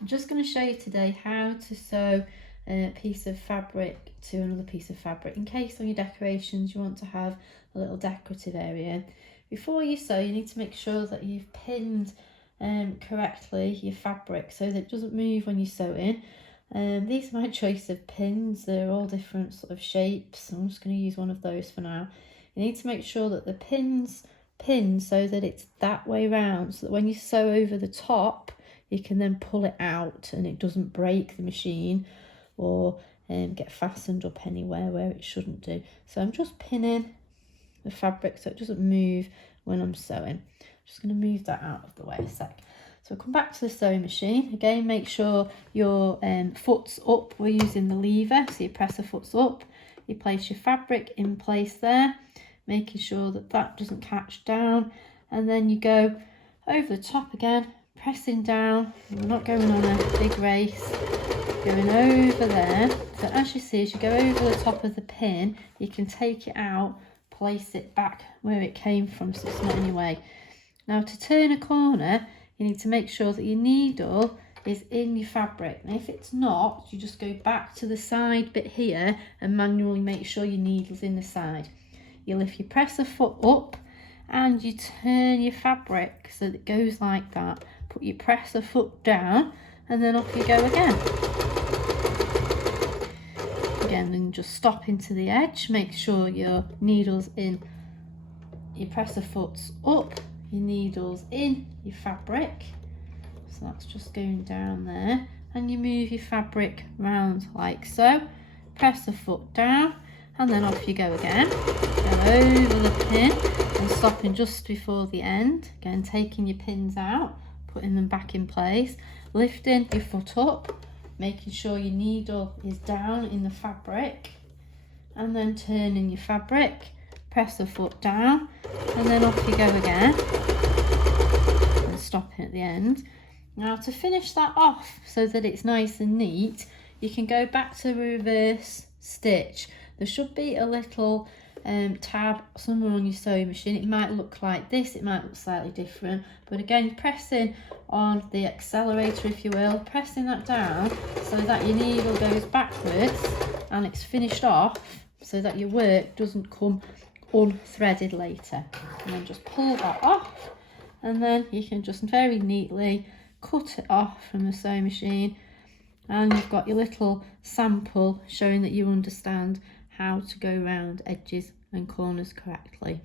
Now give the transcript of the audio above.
I'm just going to show you today how to sew a piece of fabric to another piece of fabric in case on your decorations you want to have a little decorative area. Before you sew, you need to make sure that you've pinned correctly your fabric so that it doesn't move when you're sewing. These are my choice of pins. They're all different sort of shapes. I'm just going to use one of those for now. You need to make sure that the pins pin so that it's that way round, so that when you sew over the top you can then pull it out and it doesn't break the machine or get fastened up anywhere where it shouldn't do. So I'm just pinning the fabric so it doesn't move when I'm sewing. Just going to move that out of the way a sec. So I'll come back to the sewing machine. Again, make sure your foot's up. We're using the lever, so you press the foot's up. You place your fabric in place there, making sure that that doesn't catch down. And then you go over the top again, pressing down. We're not going on a big race. Going over there. So as you see, as you go over the top of the pin, you can take it out, place it back where it came from so it's not in your way. Now to turn a corner, you need to make sure that your needle is in your fabric. And if it's not, you just go back to the side bit here and manually make sure your needle's in the side. If you press the foot up and you turn your fabric so that it goes like that, but you press the foot down and then off you go again. Again, then just stop into the edge, make sure your needle's in. You press the foot up, your needle's in your fabric, so that's just going down there, and you move your fabric round like so. Press the foot down and then off you go again. Go over the pin and stopping just before the end. Again, taking your pins out, putting them back in place, lifting your foot up, making sure your needle is down in the fabric, and then turning your fabric. Press the foot down and then off you go again and stopping at the end. Now to finish that off so that it's nice and neat, you can go back to the reverse stitch. There should be a little tab somewhere on your sewing machine. It might look like this, it might look slightly different, but again, pressing on the accelerator, if you will, pressing that down so that your needle goes backwards and it's finished off so that your work doesn't come unthreaded later. And then just pull that off, and then you can just very neatly cut it off from the sewing machine, and you've got your little sample showing that you understand how to go around edges and corners correctly.